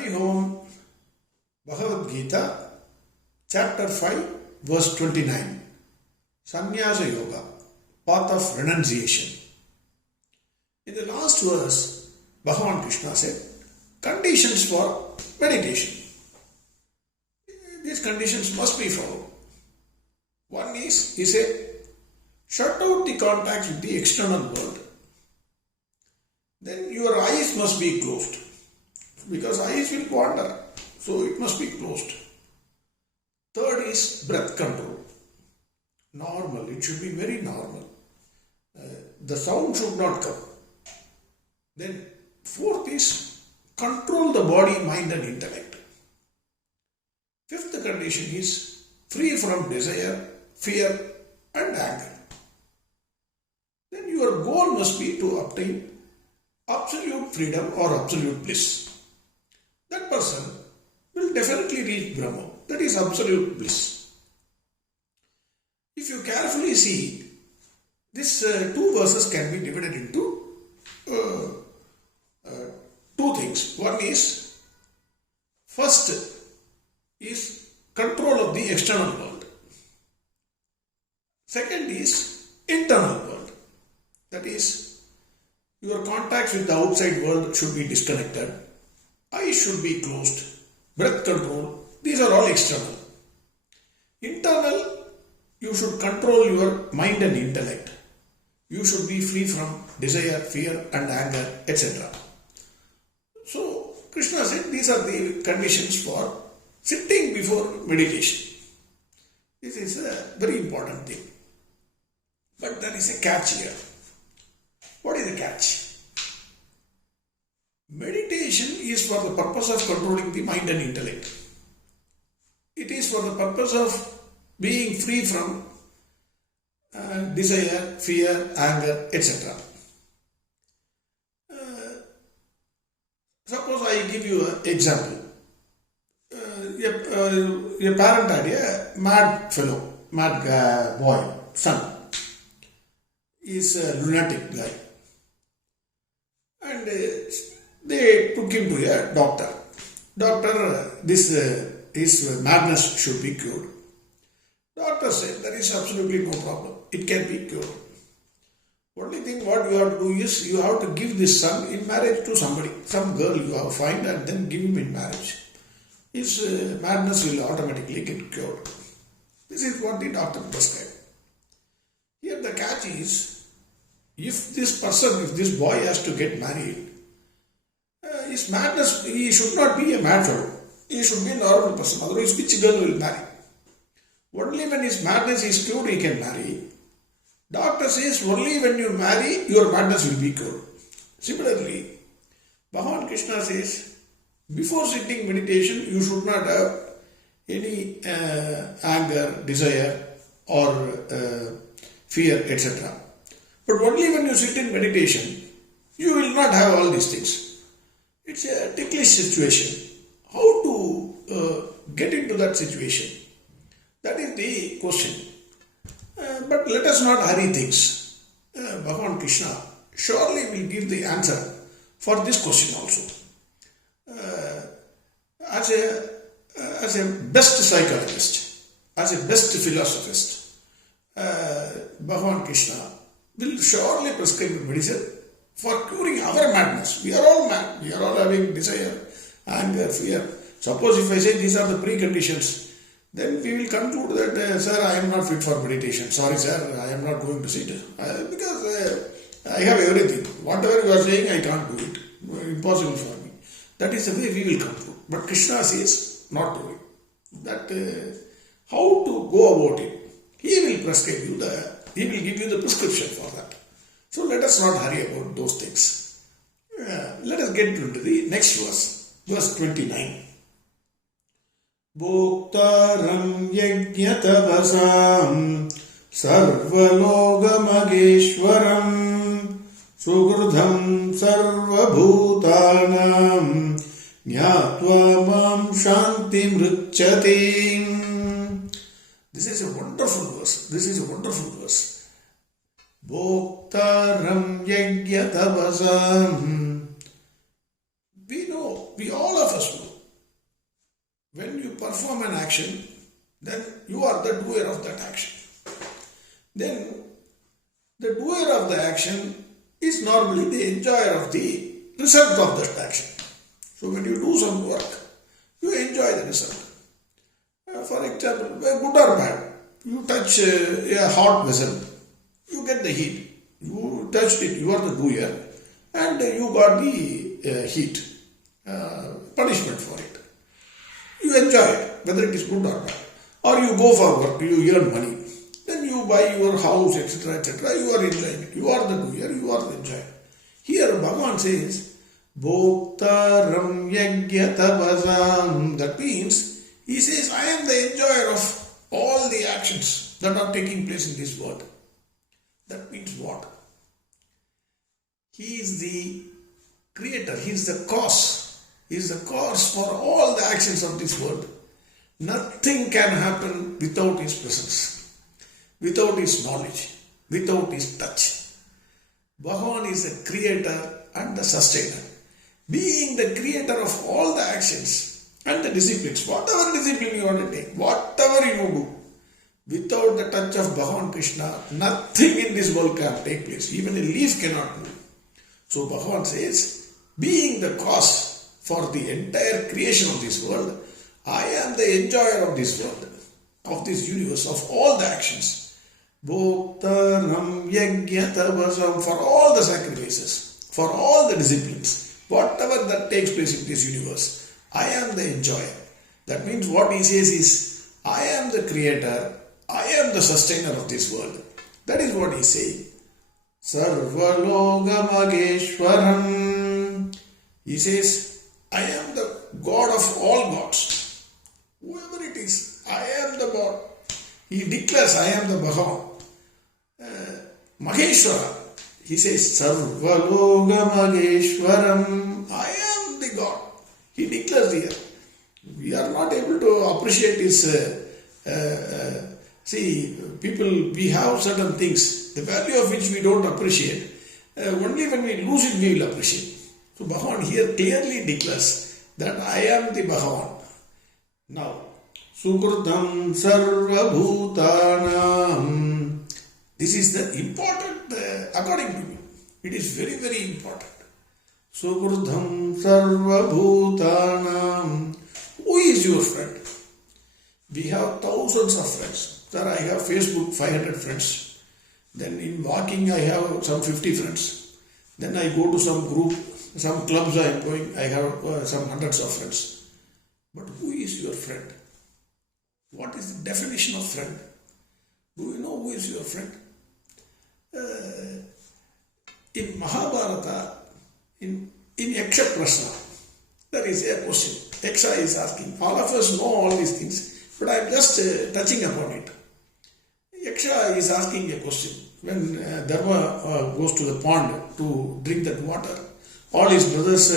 Hari Om, Bhagavad Gita, Chapter 5, Verse 29. Sannyasa Yoga, Path of Renunciation. In the last verse, Bhagwan Krishna said, conditions for meditation. These conditions must be followed. One is, he said, shut out the contact with the external world. Then your eyes must be closed, because eyes will wander, so it must be closed. Third is breath control. Normal, it should be very normal. The sound should not come. Then fourth is control the body, mind and intellect. Fifth condition is free from desire, fear and anger. Then your goal must be to obtain absolute freedom or absolute bliss. That person will definitely reach Brahma. That is absolute bliss. If you carefully see, these two verses can be divided into two things. One is, first is control of the external world. Second is internal world. That is, your contacts with the outside world should be disconnected. Eyes should be closed. Breath control. These are all external. Internal, you should control your mind and intellect. You should be free from desire, fear and anger, etc. So, Krishna said these are the conditions for sitting before meditation. This is a very important thing. But there is a catch here. What is the catch? Meditation is for the purpose of controlling the mind and intellect. It is for the purpose of being free from desire, fear, anger, etc. Suppose I give you an example. A parent had a mad fellow, mad boy, son. He is a lunatic guy. And they took him to a doctor. Doctor, his madness should be cured. Doctor said there is absolutely no problem. It can be cured. Only thing what you have to do is you have to give this son in marriage to somebody. Some girl you have to find and then give him in marriage. His madness will automatically get cured. This is what the doctor prescribed. Here the catch is, if this boy has to get married, his madness, he should not be a mad fellow. He should be a normal person. Otherwise, which girl will marry? Only when his madness is cured, he can marry. Doctor says, only when you marry, your madness will be cured. Similarly, Bhagwan Krishna says, before sitting meditation, you should not have any anger, desire or fear, etc. But only when you sit in meditation, you will not have all these things. It's a ticklish situation. How to get into that situation? That is the question. But let us not hurry things. Bhagwan Krishna surely will give the answer for this question also. As a best psychologist, as a best philosophist, Bhagwan Krishna will surely prescribe medicine for curing our madness. We are all mad. We are all having desire, anger, fear. Suppose if I say these are the preconditions, then we will conclude that, sir, I am not fit for meditation. Sorry, sir, I am not going to sit. Because I have everything. Whatever you are saying, I can't do it. Impossible for me. That is the way we will conclude. But Krishna says, not to it. That how to go about it. He will prescribe you he will give you the prescription for that. So let us not hurry about those things. Let us get into the next verse. Verse 29. Bhoktaram yajñatavasam sarvalogamageshwaram sugrudham sarvabhutanam jnatva mam shanti mruchyati. This is a wonderful verse. Bhoktaram yajñatavasam. We all of us know, perform an action, then you are the doer of that action. Then the doer of the action is normally the enjoyer of the result of that action. So when you do some work, you enjoy the result. For example, good or bad, you touch a hot vessel, you get the heat. You touched it, you are the doer, and you got the heat, punishment for it. You enjoy it, whether it is good or bad. Or you go for work, you earn money. Then you buy your house, etc., etc. You are enjoying it. You are the doer, you are the enjoyer. Here Bhagwan says, Bhoktaram Yagyatavasam. That means, he says, I am the enjoyer of all the actions that are taking place in this world. That means what? He is the creator, he is the cause. He is the cause for all the actions of this world. Nothing can happen without his presence, without his knowledge, without his touch. Bhagavan is the creator and the sustainer. Being the creator of all the actions and the disciplines, whatever discipline you want to take, whatever you do, without the touch of Bhagwan Krishna, nothing in this world can take place. Even a leaf cannot move. So Bhagavan says, being the cause for the entire creation of this world, I am the enjoyer of this world, of this universe, of all the actions. Bhoktaram Yagyatavasam, for all the sacrifices, for all the disciplines, whatever that takes place in this universe, I am the enjoyer. That means what he says is, I am the creator, I am the sustainer of this world. That is what he is saying. Sarvalokamageswaram. He says, I am the God of all gods. Whoever it is, I am the God. He declares, I am the Bhagavan. Maheshwara. He says, Sarvalokamageswaram. I am the God. He declares here. We are not able to appreciate his see, people, we have certain things, the value of which we don't appreciate. Only when we lose it, we will appreciate. So Bhagavan here clearly declares that I am the Bhagavan. Now, Sukrutam Sarva Bhutanam. This is the important, according to me, it is very, very important. Sukrutam Sarva Bhutanam. Who is your friend? We have thousands of friends. Sir, I have Facebook 500 friends. Then in walking I have some 50 friends. Then I go to some group, some clubs I am going, I have some hundreds of friends. But who is your friend? What is the definition of friend? Do you know who is your friend? In Mahabharata, in Ch.5 Prashna, there is a question. Yaksha is asking. All of us know all these things, but I am just touching upon it. Yaksha is asking a question. When Dharma goes to the pond to drink that water, all his brothers,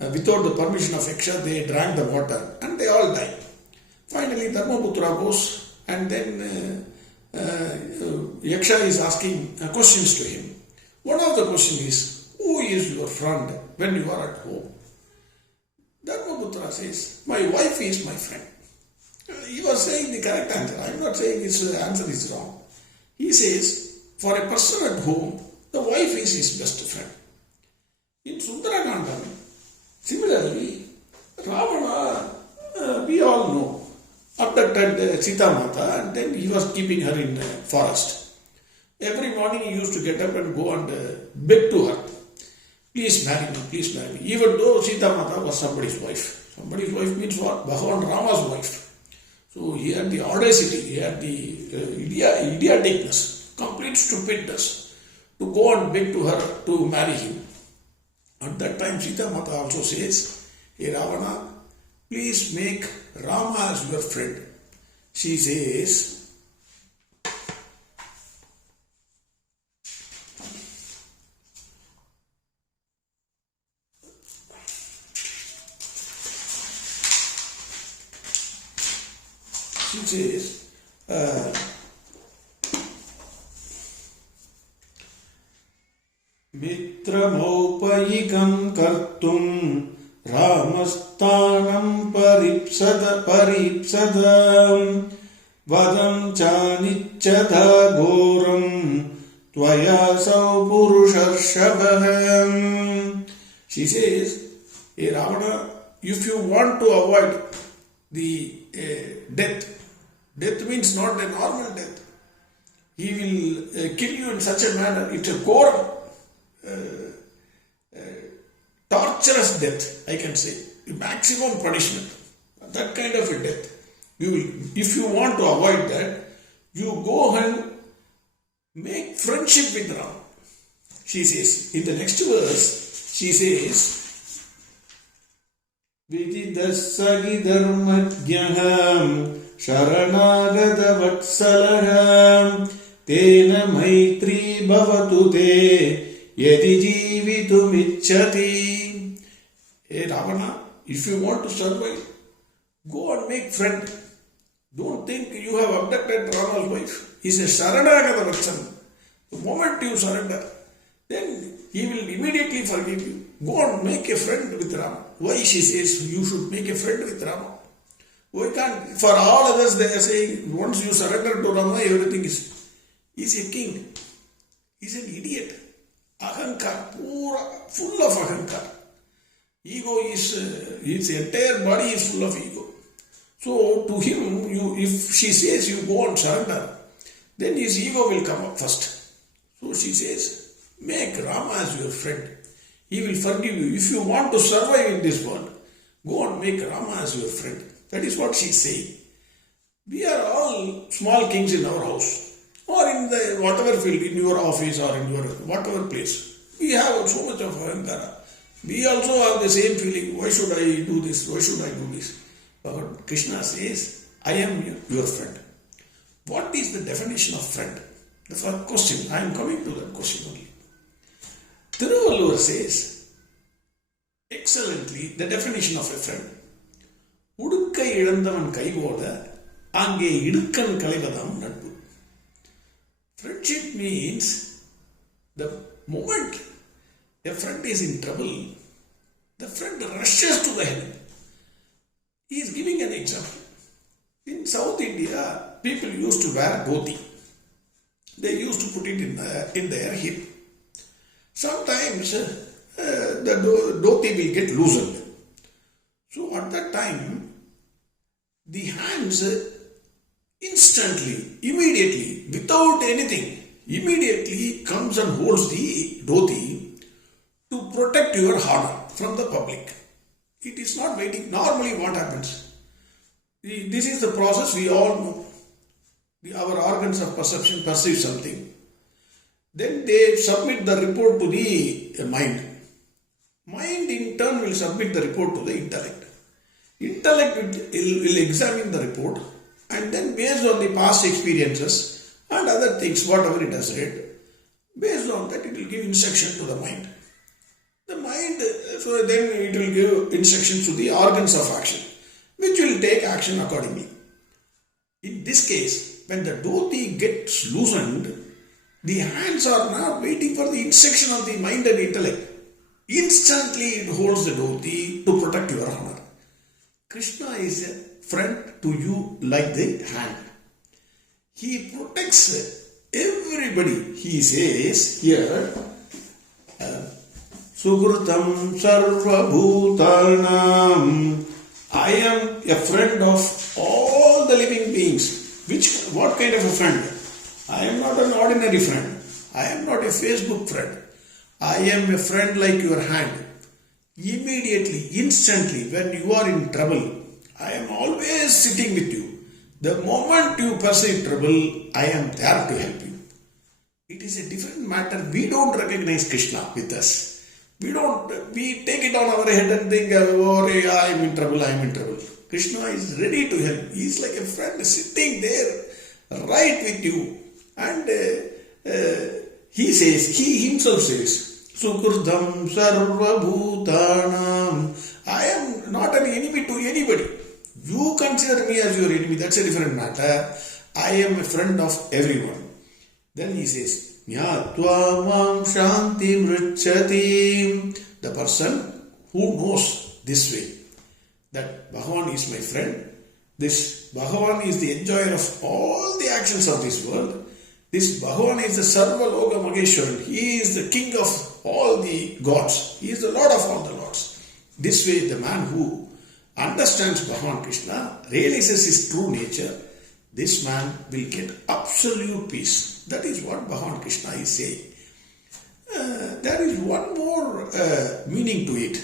without the permission of Yaksha, they drank the water and they all died. Finally, Dharmaputra goes and then Yaksha is asking questions to him. One of the questions is, who is your friend when you are at home? Dharmaputra says, my wife is my friend. He was saying the correct answer. I am not saying his answer is wrong. He says, for a person at home, the wife is his best friend. In Sundarakandam, similarly, Ravana, we all know, abducted Sita Mata and then he was keeping her in the forest. Every morning he used to get up and go and beg to her, please marry me, please marry me. Even though Sita Mata was somebody's wife. Somebody's wife means what? Bhagavan Rama's wife. So he had the audacity, he had the idioticness, complete stupidness to go and beg to her to marry him. At that time Sita Mata also says, hey Ravana, please make Rama as your friend. She says, Mitramaupayikam kartum Ramastanam paripsada vadam chanichada goram tvaya sau purusharshabham. She says, hey Ravana, if you want to avoid the death means not a normal death. He will kill you in such a manner, it's a ghor, torturous death, I can say, maximum punishment, that kind of a death. If you want to avoid that, you go and make friendship with Ram. She says, in the next verse, she says, Vididasagi dharmajnaham sharanagada vatsalaham tena maitri bhavatu te yadi jivitum ichchati. Hey Ravana, if you want to survive, go and make friend. Don't think you have abducted Rama's wife. He says, Sharanagata Vatsam. The moment you surrender, then he will immediately forgive you. Go and make a friend with Rama. Why she says you should make a friend with Rama? Why can't? For all others they are saying, once you surrender to Rama, everything is. He's a king. He's an idiot. Ahankar, full of ahankar. Ego is, his entire body is full of ego. So to him, if she says you go and surrender, then his ego will come up first. So she says, make Rama as your friend. He will forgive you. If you want to survive in this world, go and make Rama as your friend. That is what she is saying. We are all small kings in our house, or in the whatever field, in your office or in your whatever place. We have so much of ahankara. We also have the same feeling, why should I do this, why should I do this? But Krishna says, I am your friend. What is the definition of friend? The first question, I am coming to that question only. Thiruvalluvar says, excellently, the definition of a friend. உடுக்கை இழந்தவன் கைபோட அங்கே இடுக்கன் களைவதாம் நட்பு. Friendship means the moment a friend is in trouble, the friend rushes to the help. He is giving an example. In South India, people used to wear dhoti. They used to put it in their hip. Sometimes the dhoti will get loosened. So at that time, the hands instantly, immediately, without anything, immediately comes and holds the dhoti to protect your honor from the public. It is not waiting. Normally what happens? This is the process we all know. Our organs of perception perceive something. Then they submit the report to the mind. Mind in turn will submit the report to the intellect. Intellect will examine the report, and then based on the past experiences and other things, whatever it has read, based on that it will give instruction to the mind. The mind, so then it will give instructions to the organs of action, which will take action accordingly. In this case, when the dhoti gets loosened, the hands are not waiting for the instruction of the mind and intellect. Instantly it holds the dhoti to protect your honor. Krishna is a friend to you like the hand. He protects everybody. He says here, Sukrutam sarva bhutanam. I am a friend of all the living beings. What kind of a friend? I am not an ordinary friend. I am not a Facebook friend. I am a friend like your hand. Immediately, instantly, when you are in trouble, I am always sitting with you. The moment you perceive trouble, I am there to help you. It is a different matter. We don't recognize Krishna with us. We take it on our head and think, oh, I am in trouble, Krishna is ready to help. He is like a friend sitting there, right with you. And he himself says, Sukurdam sarva bhutanam. I am not an enemy to anybody. You consider me as your enemy, that's a different matter. I am a friend of everyone. Then he says, Nyatva mam shanti mrichati. The person who knows this way, that Bhagavan is my friend. This Bhagavan is the enjoyer of all the actions of this world. This Bhagavan is the Sarva Loka Maheshwaran. He is the king of all the gods. He is the Lord of all the lords. This way, the man who understands Bhagwan Krishna, realizes his true nature, this man will get absolute peace. That is what Bhagwan Krishna is saying. There is one more meaning to it,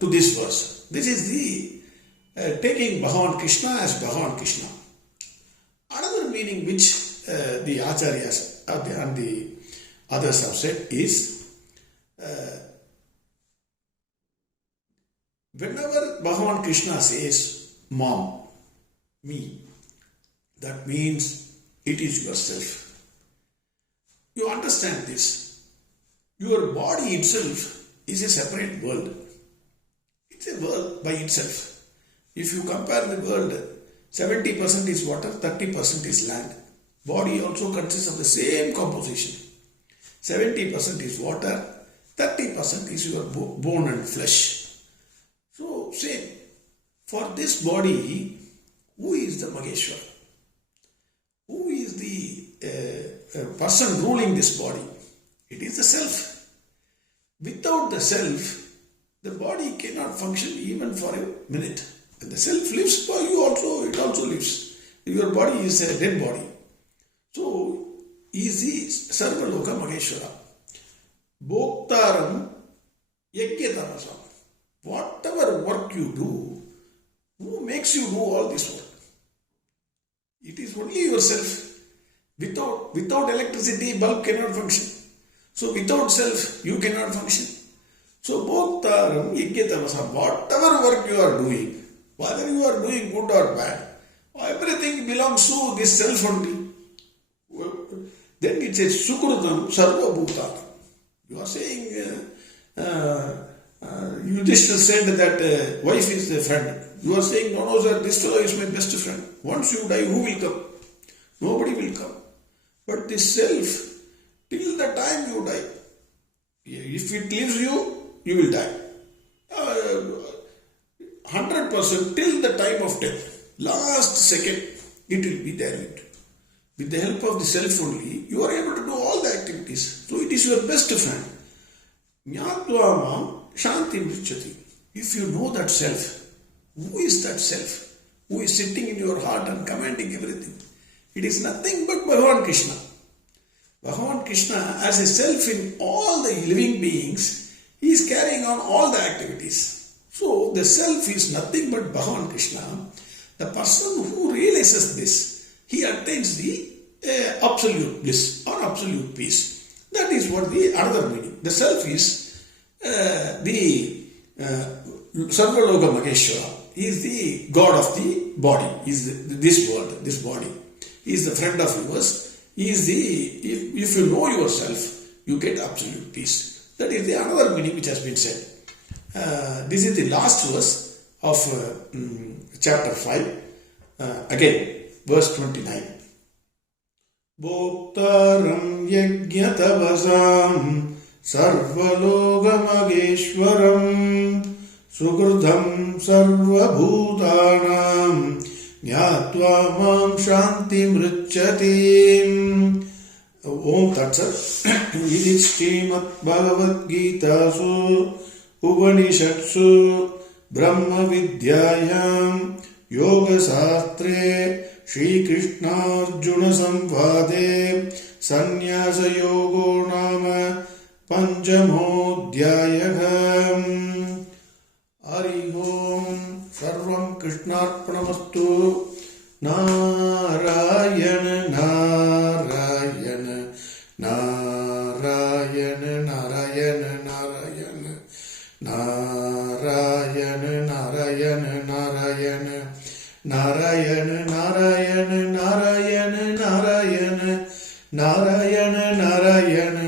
to this verse. This is the taking Bhagwan Krishna as Bhagwan Krishna. Another meaning which the Acharyas and the others have said is, whenever Bhagwan Krishna says, Mom, me, that means it is yourself. You understand this. Your body itself is a separate world. It's a world by itself. If you compare the world, 70% is water, 30% is land. Body also consists of the same composition. 70% is water, 30% is your bone and flesh. So, same. For this body, who is the Maheshwar? Who is the person ruling this body? It is the self. Without the self, the body cannot function even for a minute. When the self lives for you also, it also lives. Your body is a dead body. So, is the Sarva Loka Maheshwara. Bhoktaram Yajnatarasam. Whatever work you do, who makes you do all this work? It is only yourself. Without electricity, bulb cannot function. So without self, you cannot function. So Bhoktaram Yajnatarasam. Whatever work you are doing, whether you are doing good or bad, everything belongs to this self only. Then it says Sukrudam Sarva Bhutanam. You are saying, you just said that wife is the friend. You are saying, no, sir, this fellow is my best friend. Once you die, who will come? Nobody will come. But this self, till the time you die, if it leaves you, you will die. 100% till the time of death. Last second, it will be there. With the help of the self only, you are able to do all the activities. So it is your best friend. Jnatva Shanti Mrichati. If you know that self, who is that self? Who is sitting in your heart and commanding everything? It is nothing but Bhagwan Krishna. Bhagwan Krishna, as a self in all the living beings, he is carrying on all the activities. So the self is nothing but Bhagwan Krishna. The person who realizes this, he attains the absolute bliss or absolute peace. That is what the other meaning. The self is the Sarvaloka Maheshwara. He is the God of the body. He is this world, this body. He is the friend of yours. He is the, if you know yourself, you get absolute peace. That is the another meaning which has been said. This is the last verse of chapter 5. Again, verse 29. Bhoktaram yajnatavasam sarvalogamageshwaram sukrutam sarvabhutanam jnatva mam shanti mrichati. Om Tat Sat. It is Ch.5 Bhagavad Gita Su Upanishatsu Brahma Vidyayam Yoga Sastre Shri Krishna Arjuna Samvade Sannyasa Yogo Nama Panjamodhyayam. Hari Om. Sarvam Krishnarpanamastu. Narayana Narayana Narayana Narayana Narayana Narayana Narayana Narayana Narayana Narayana Narayana Narayana Narayana